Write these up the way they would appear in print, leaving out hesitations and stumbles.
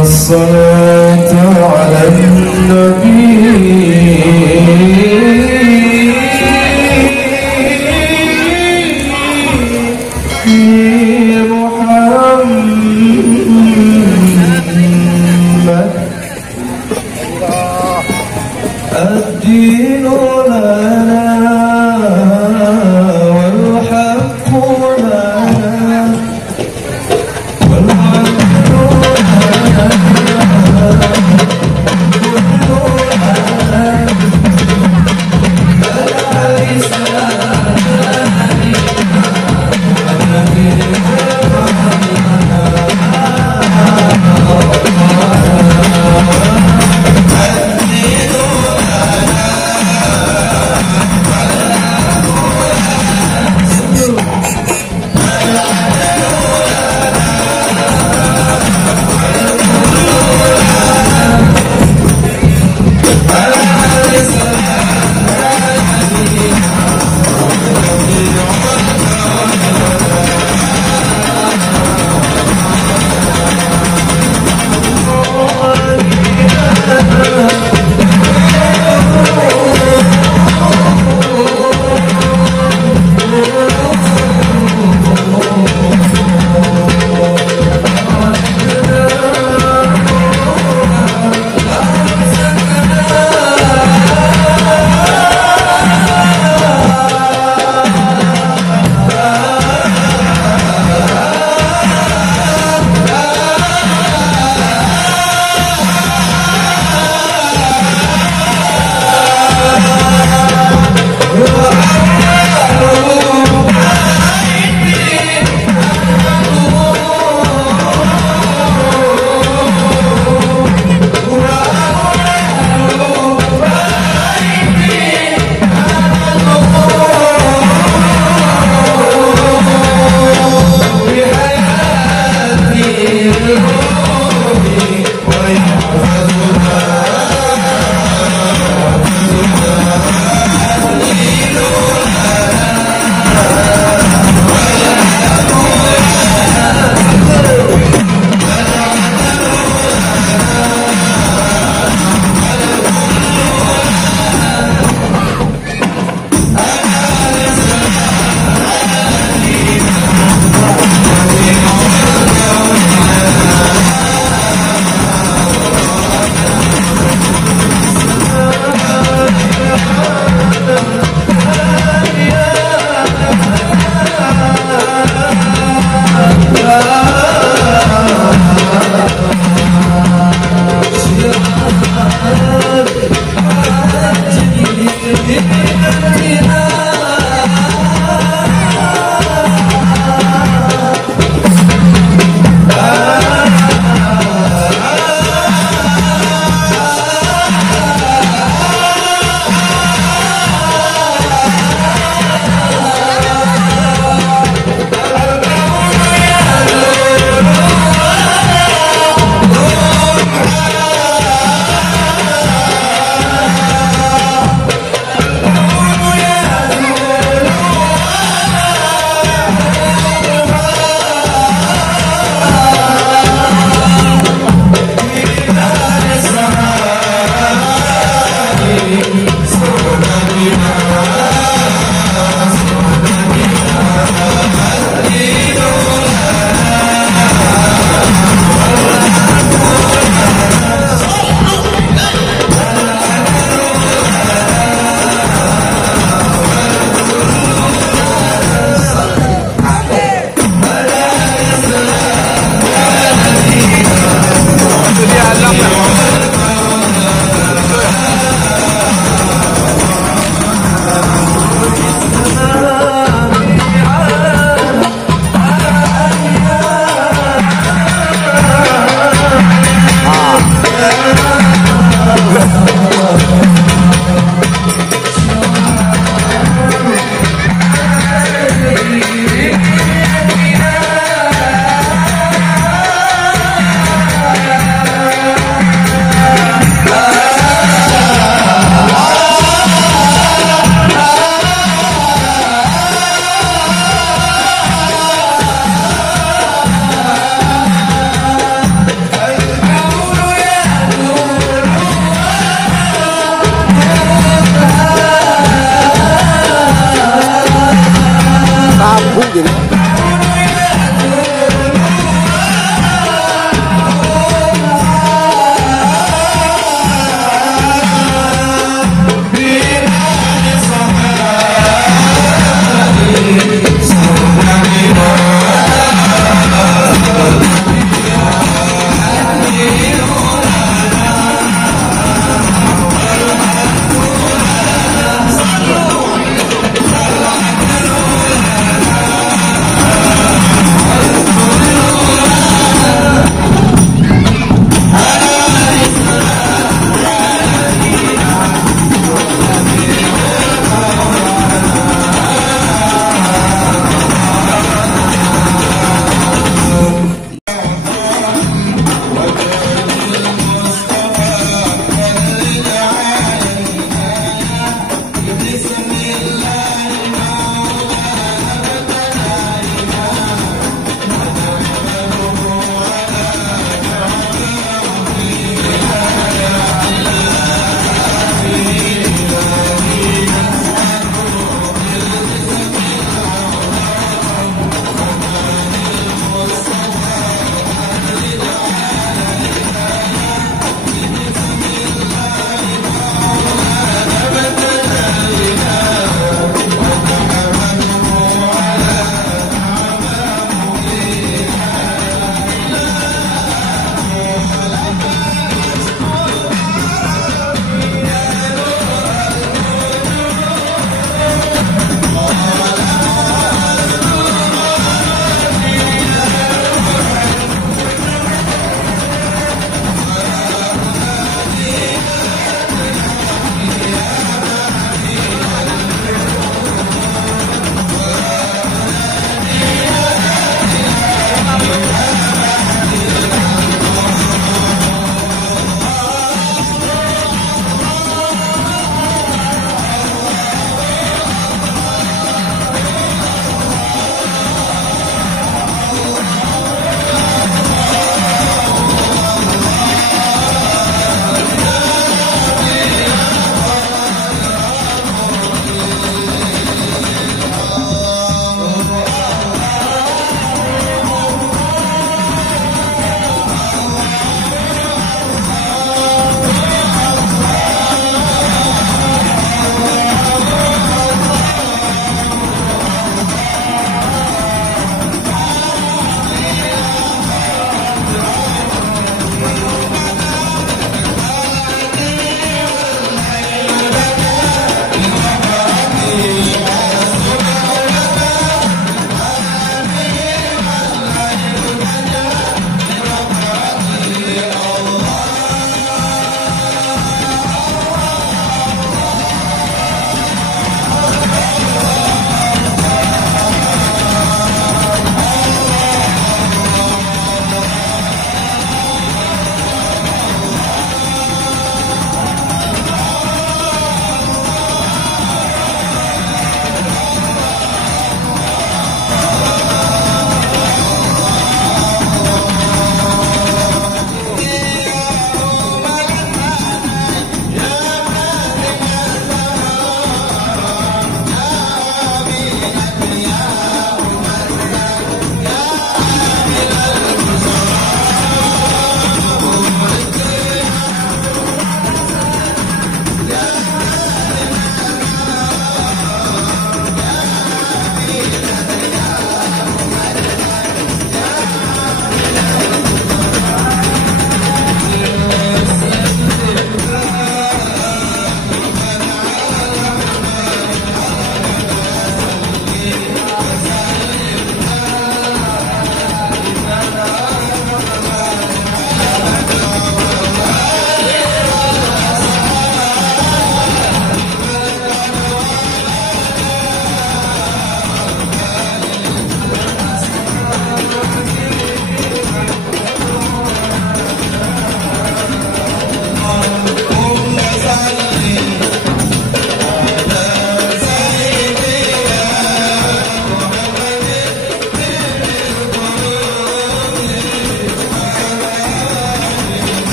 الصلاة على النبي محمد الدين لنا والحق لنا والعدل لنا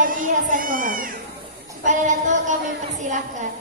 Haji Hasan Kohar. Kepada Dato kami persilahkan.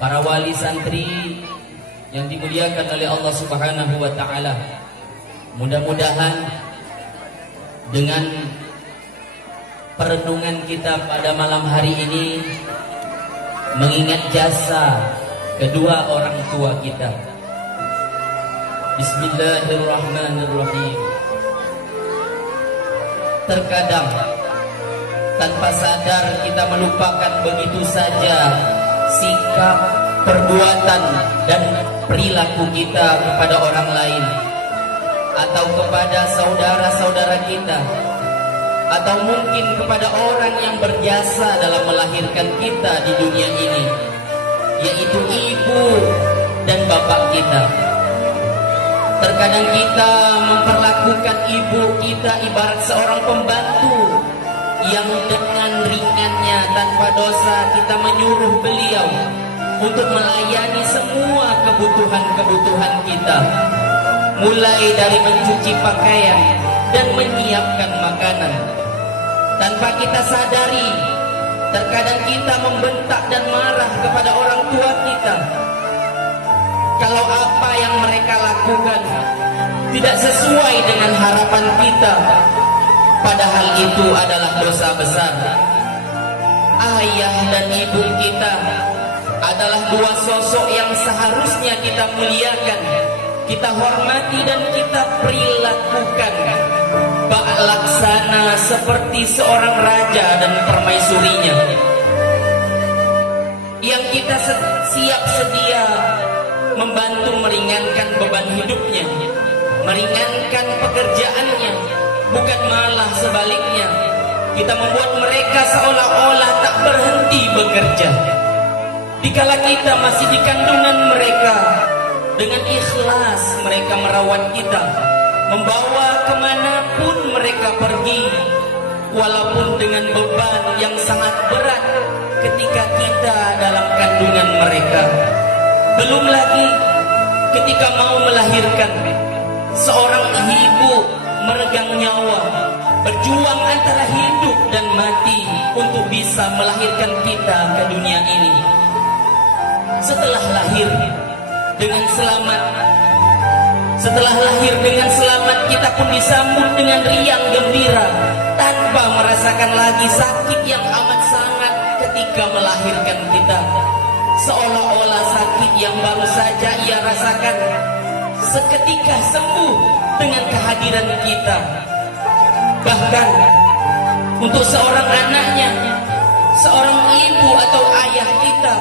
para wali santri yang dimuliakan oleh Allah Subhanahu wa taala. Mudah-mudahan dengan perenungan kita pada malam hari ini mengingat jasa kedua orang tua kita. Bismillahirrahmanirrahim. Terkadang tanpa sadar kita melupakan begitu saja sikap, perbuatan, dan perilaku kita kepada orang lain, atau kepada saudara-saudara kita, atau mungkin kepada orang yang berjasa dalam melahirkan kita di dunia ini, yaitu ibu dan bapak kita. Terkadang kita memperlakukan ibu kita ibarat seorang pembantu yang dengan ringannya tanpa dosa kita menyuruh beliau untuk melayani semua kebutuhan-kebutuhan kita, mulai dari mencuci pakaian dan menyiapkan makanan. Tanpa kita sadari, terkadang kita membentak dan marah kepada orang tua kita kalau apa yang mereka lakukan tidak sesuai dengan harapan kita, padahal itu adalah dosa besar. Ayah dan ibu kita adalah dua sosok yang seharusnya kita muliakan, kita hormati, dan kita perilakukan bak laksana seperti seorang raja dan permaisurinya, yang kita siap sedia membantu meringankan beban hidupnya, meringankan pekerjaannya, bukan malah sebaliknya kita membuat mereka seolah-olah tak berhenti bekerja. Dikala kita masih di kandungan mereka, dengan ikhlas mereka merawat kita, membawa kemanapun mereka pergi, walaupun dengan beban yang sangat berat ketika kita dalam kandungan mereka. Belum lagi ketika mau melahirkan, seorang ibu meregang nyawa, berjuang antara hidup dan mati untuk bisa melahirkan kita ke dunia ini. Setelah lahir dengan selamat, kita pun disambut dengan riang gembira tanpa merasakan lagi sakit yang amat sangat ketika melahirkan kita. Seolah-olah sakit yang baru saja ia rasakan seketika sembuh dengan kehadiran kita. Bahkan untuk seorang anaknya, seorang ibu atau ayah kita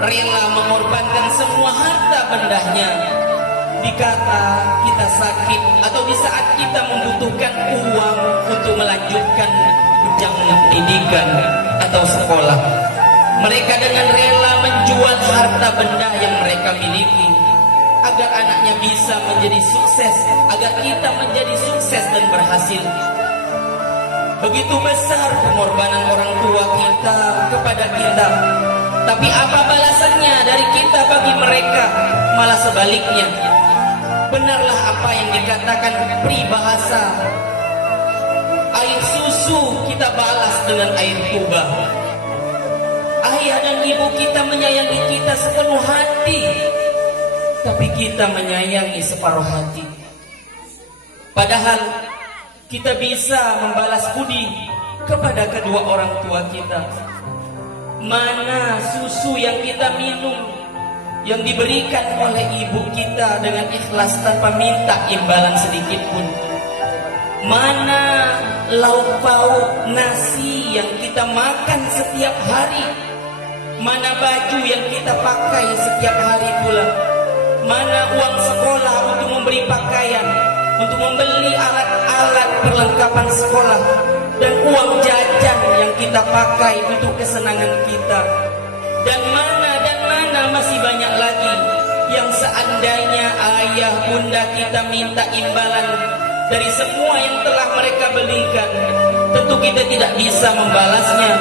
rela mengorbankan semua harta bendanya dikala kita sakit atau di saat kita membutuhkan uang untuk melanjutkan jenjang pendidikan atau sekolah. Mereka dengan rela menjual harta benda yang mereka miliki agar anaknya bisa menjadi sukses, agar kita menjadi sukses dan berhasil. Begitu besar pengorbanan orang tua kita kepada kita, tapi apa balasannya dari kita bagi mereka? Malah sebaliknya. Benarlah apa yang dikatakan peribahasa, air susu kita balas dengan air tuba. Ayah dan ibu kita menyayangi kita sepenuh hati, tapi kita menyayangi separuh hati. Padahal kita bisa membalas budi kepada kedua orang tua kita. Mana susu yang kita minum yang diberikan oleh ibu kita dengan ikhlas tanpa minta imbalan sedikit pun? Mana lauk pauk nasi yang kita makan setiap hari? Mana baju yang kita pakai setiap hari pula? Mana uang sekolah untuk memberi pakaian, untuk membeli alat-alat perlengkapan sekolah, dan uang jajan yang kita pakai untuk kesenangan kita? Dan mana masih banyak lagi yang seandainya ayah bunda kita minta imbalan dari semua yang telah mereka belikan, tentu kita tidak bisa membalasnya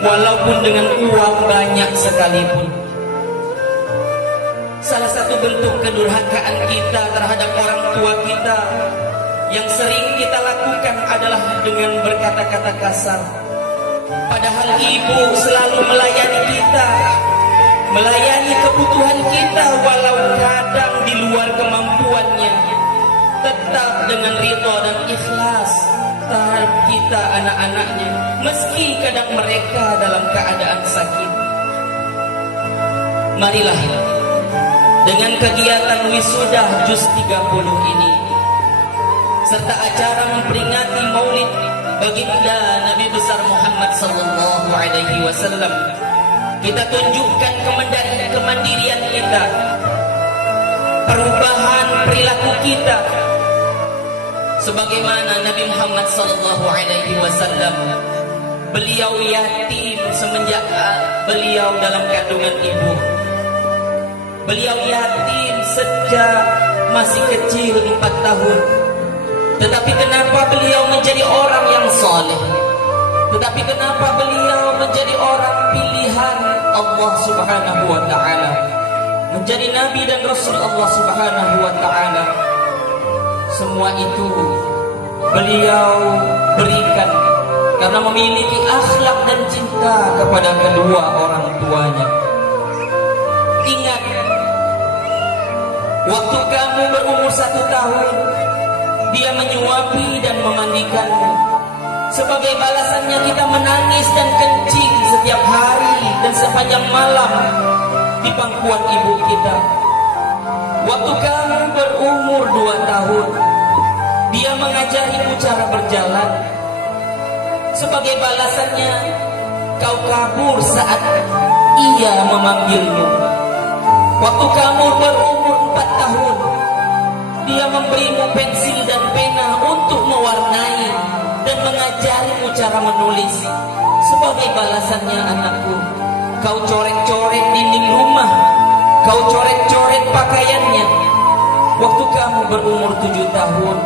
walaupun dengan uang banyak sekalipun. Salah satu bentuk kedurhakaan kita terhadap orang tua kita yang sering kita lakukan adalah dengan berkata-kata kasar. Padahal ibu selalu melayani kita, melayani kebutuhan kita walau kadang di luar kemampuannya, tetap dengan ridha dan ikhlas terhadap kita anak-anaknya, meski kadang mereka dalam keadaan sakit. Marilah dengan kegiatan wisuda juz 30 ini serta acara memperingati Maulid baginda Nabi besar Muhammad sallallahu alaihi wasallam, kita tunjukkan kemandirian kita, perubahan perilaku kita, sebagaimana Nabi Muhammad sallallahu alaihi wasallam, beliau yatim semenjak beliau dalam kandungan ibu. Beliau yatim sejak masih kecil 4 tahun. Tetapi kenapa beliau menjadi orang yang soleh? Tetapi kenapa beliau menjadi orang pilihan Allah subhanahu wa ta'ala, menjadi Nabi dan Rasul Allah subhanahu wa ta'ala? Semua itu beliau berikan karena memiliki akhlak dan cinta kepada kedua orang tuanya. Ingat, waktu kamu berumur 1 tahun, dia menyuapi dan memandikanmu. Sebagai balasannya kita menangis dan kencing setiap hari dan sepanjang malam di pangkuan ibu kita. Waktu kamu berumur 2 tahun, dia mengajarimu cara berjalan. Sebagai balasannya kau kabur saat ia memanggilmu. Waktu kamu berumur 4 tahun, dia memberimu pensil dan pena untuk mewarnai dan mengajarimu cara menulis. Sebagai balasannya anakku, kau coret-coret dinding rumah, kau coret-coret pakaiannya. Waktu kamu berumur 7 tahun,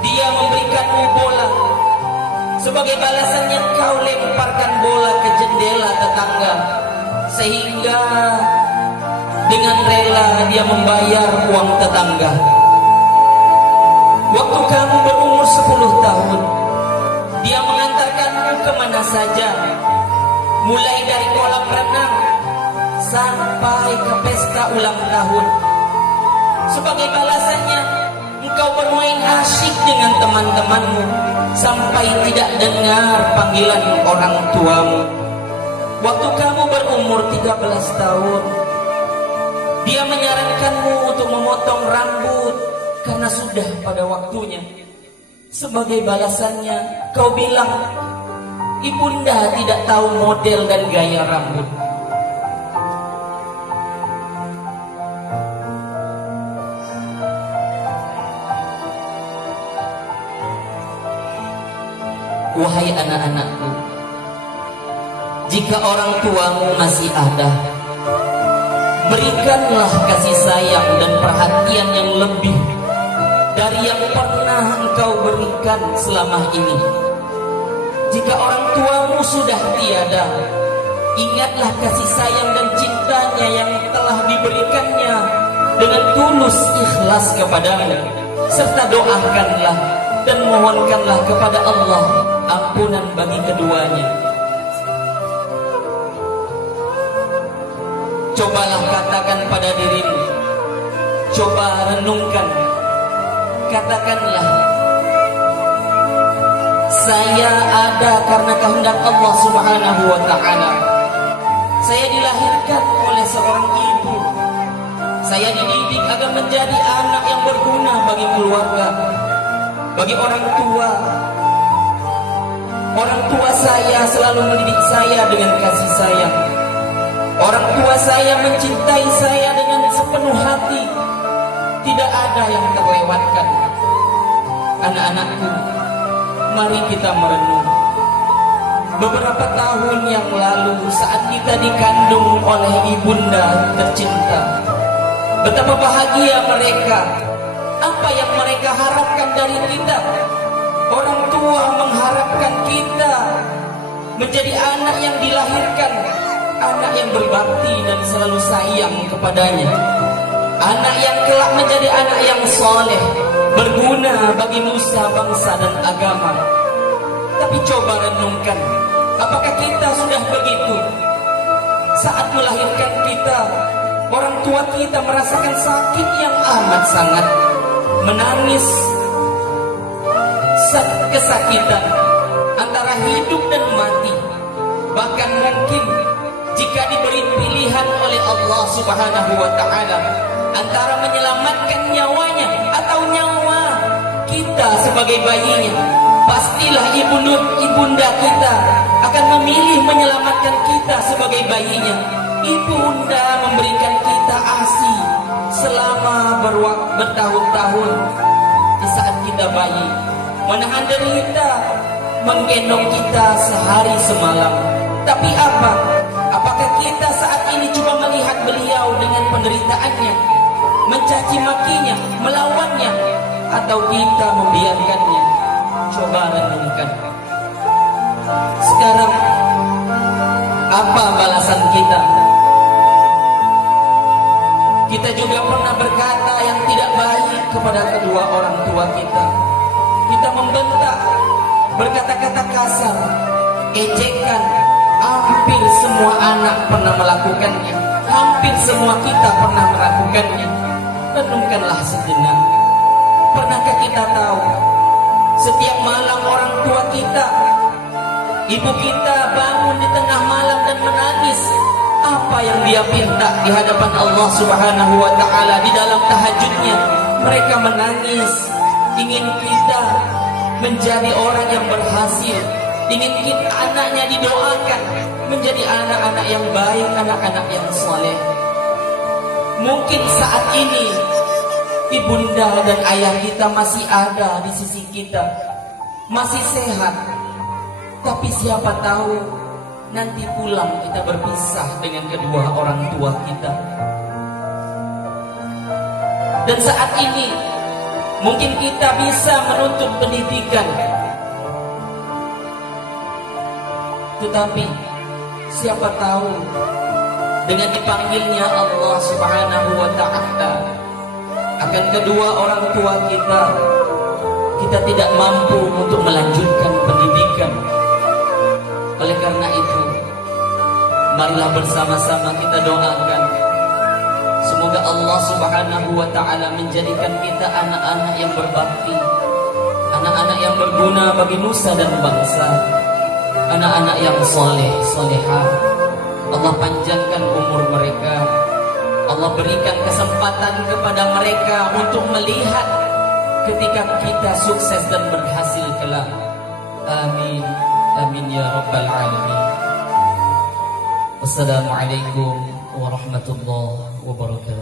dia memberikanmu bola. Sebagai balasannya kau lemparkan bola ke jendela tetangga, sehingga dengan rela dia membayar uang tetangga. Waktu kamu berumur 10 tahun, dia mengantarkanmu kemana saja, mulai dari kolam renang sampai ke pesta ulang tahun. Sebagai balasannya, engkau bermain asyik dengan teman-temanmu sampai tidak dengar panggilan orang tuamu. Waktu kamu berumur 13 tahun, dia menyarankanmu untuk memotong rambut karena sudah pada waktunya. Sebagai balasannya, kau bilang, ibunda tidak tahu model dan gaya rambut. Wahai anak-anakku, jika orang tuamu masih ada, berikanlah kasih sayang dan perhatian yang lebih dari yang pernah engkau berikan selama ini. Jika orang tuamu sudah tiada, ingatlah kasih sayang dan cintanya yang telah diberikannya dengan tulus ikhlas kepadanya, serta doakanlah dan mohonkanlah kepada Allah ampunan bagi keduanya. Cobalah katakan pada dirimu, coba renungkan, katakanlah, saya ada karena kehendak Allah subhanahu wa ta'ala. Saya dilahirkan oleh seorang ibu. Saya dididik agar menjadi anak yang berguna bagi keluarga, bagi orang tua. Orang tua saya selalu mendidik saya dengan kasih sayang. Orang tua saya mencintai saya dengan sepenuh hati. Tidak ada yang terlewatkan. Anak-anakku, mari kita merenung. Beberapa tahun yang lalu saat kita dikandung oleh ibunda tercinta, betapa bahagia mereka. Apa yang mereka harapkan dari kita? Orang tua mengharapkan kita menjadi anak yang dilahirkan, anak yang berbakti dan selalu sayang kepadanya, anak yang kelak menjadi anak yang soleh, berguna bagi nusa, bangsa dan agama. Tapi coba renungkan, apakah kita sudah begitu? saat melahirkan kita, orang tua kita merasakan sakit yang amat sangat, menangis kesakitan antara hidup dan mati. Bahkan mungkin jika diberi pilihan oleh Allah Subhanahu wa Ta'ala antara menyelamatkan nyawanya atau nyawa kita sebagai bayinya, pastilah ibunda kita akan memilih menyelamatkan kita sebagai bayinya. Ibunda memberikan kita ASI selama bertahun-tahun di saat kita bayi, menahan derita, menggendong kita sehari semalam. Tapi apa? Apakah kita saat ini cuma melihat beliau dengan penderitaannya, mencaci makinya, melawannya, atau kita membiarkannya? Coba renungkan. Sekarang apa balasan kita? Kita juga pernah berkata yang tidak baik kepada kedua orang tua kita. Kita membentak, berkata-kata kasar, ejekan. Hampir semua anak pernah melakukannya. Hampir semua kita pernah melakukannya. Renungkanlah sejenak. Pernahkah kita tahu setiap malam orang tua kita, ibu kita bangun di tengah malam dan menangis? Apa yang dia minta di hadapan Allah Subhanahu wa Ta'ala di dalam tahajudnya? Mereka menangis, ingin kita menjadi orang yang berhasil, ingin kita anaknya didoakan menjadi anak-anak yang baik, anak-anak yang soleh. Mungkin saat ini ibunda dan ayah kita masih ada di sisi kita, masih sehat. Tapi siapa tahu nanti pulang kita berpisah dengan kedua orang tua kita. Dan saat ini mungkin kita bisa menuntut pendidikan, tetapi siapa tahu dengan dipanggilnya Allah Subhanahu wa Ta'ala akan kedua orang tua kita, kita tidak mampu untuk melanjutkan pendidikan. Oleh karena itu, marilah bersama-sama kita doakan semoga Allah Subhanahu wa Ta'ala menjadikan kita anak-anak yang berbakti, anak-anak yang berguna bagi nusa dan bangsa, anak-anak yang soleh, solehah. Allah panjangkan umur mereka, Allah berikan kesempatan kepada mereka untuk melihat ketika kita sukses dan berhasil kelak. Amin, amin ya rabbal alamin. Wassalamualaikum warahmatullahi wabarakatuh.